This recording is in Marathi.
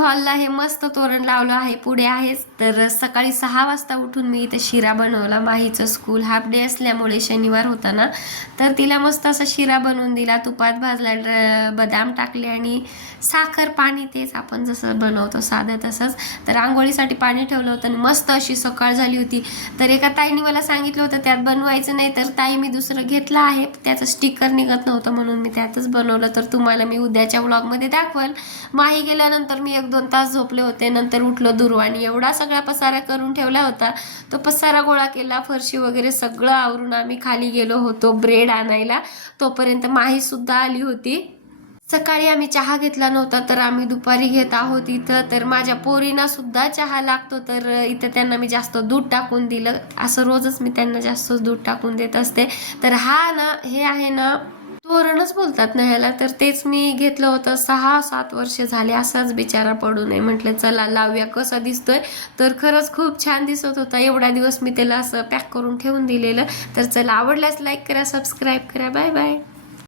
हॉलला हे मस्त तोरण लावलं आहे, पुढे आहेच. तर सकाळी 6 वाजता उठून मी इथे शिरा बनवला. माहीचं स्कूल हाफ डे असल्यामुळे शनिवार होता ना, तर तिला मस्त असा शिरा बनवून दिला. तुपात भाजला, बदाम टाकले आणि साखर, पाणी, तेच आपण जसं बनवतो साधं तसंच. तर आंघोळीसाठी पाणी ठेवलं होतं आणि मस्त अशी सकाळ झाली होती. तर एका ताईने मला सांगितलं होतं त्यात बनवायचं नाही, तर ताई मी दुसरं घेतलं आहे, त्याचं स्टिकर निघत नव्हतं म्हणून मी त्यातच बनवलं. तर तुम्हाला मी उद्याच्या व्लॉगमध्ये दाखवल. माही गेल्यानंतर मी 1-2 तास झोपले होते. नंतर उठलो, दुर्वाणी एवढा सगळा पसारा करून ठेवला होता. तो पसारा गोळा केला, फरशी वगैरे सगळं आवरून आम्ही खाली गेलो होतो ब्रेड आणायला. तोपर्यंत माही सुद्धा आली होती. सकाळी आम्ही चहा घेतला नव्हता, तर आम्ही दुपारी घेत आहोत इथं. तर माझ्या पोरींना सुद्धा चहा लागतो, तर इथं त्यांना मी जास्त दूध टाकून दिलं. असं रोजच मी त्यांना जास्त दूध टाकून देत असते. तर हे आहे ना, तोरणच बोलतात ना ह्याला. तर तेच मी घेतलं होतं. 6-7 वर्ष झाले असाच बिचारा पडू नये म्हटलं चला लावूया, कसा दिसतोय. तर खरंच खूप छान दिसत होता. एवढा दिवस मी त्याला असं पॅक करून ठेवून दिलेलं. तर चला, आवडल्यास लाईक करा, सबस्क्राईब करा. Bye bye.